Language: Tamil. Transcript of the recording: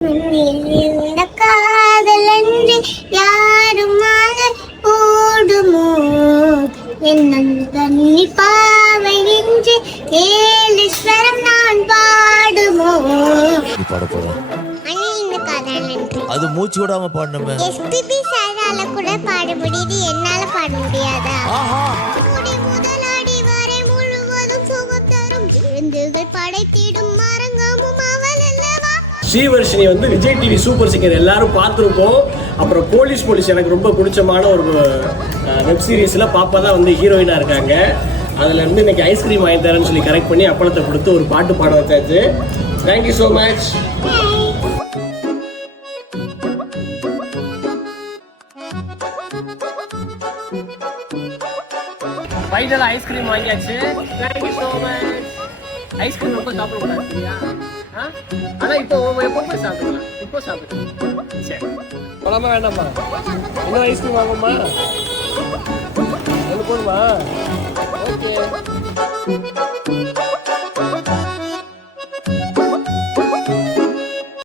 இந்த காதல் என்று யாருமாக ஓடுமோ என் தண்ணி பாவை என்று ஏழீஸ்வரம் நான் பாடுமோ. அது மூச்சு விடாம பாடணுமே. எஸ்பிபி சாரால கூட பாட முடியுது, என்னால பாட முடியாதா? முதலாடி வரை முழுவதும் சுகம் தரும் விருந்துகள் படைத்திடும் மரங்கமும் அவள் அல்லவா. ஸ்ரீவர்ஷினி வந்து விஜய் டிவி சூப்பர் சிங்கர் எல்லாரும் பார்த்துருப்போம். அப்புறம் போலீஸ் எனக்கு ரொம்ப பிடிச்சமான ஒரு வெப் சீரிஸில் பாப்பா தான் வந்து ஹீரோயினாக இருக்காங்க. அதில் இருந்து இன்னைக்கு ஐஸ்கிரீம் வாங்கி தரேன்னு சொல்லி கரெக்ட் பண்ணி அப்பளத்தை கொடுத்து ஒரு பாட்டு பாட வச்சாச்சு. Thank you so much. ஃபைனலாக ஐஸ்கிரீம் வாங்கியாச்சு. Thank you so much. ஐஸ்கிரீம் ரொம்ப சாப்பிடக்கூடாது இல்லையா? ஆனால் இப்போ எப்போ சாப்பிடலாம், இப்போ சாப்பிடலாம். சரி பழமா வேண்டாமா? இன்னும் ஐஸ்கிரீம் வாங்குமா? ஒன்று போடுமா? ஓகே.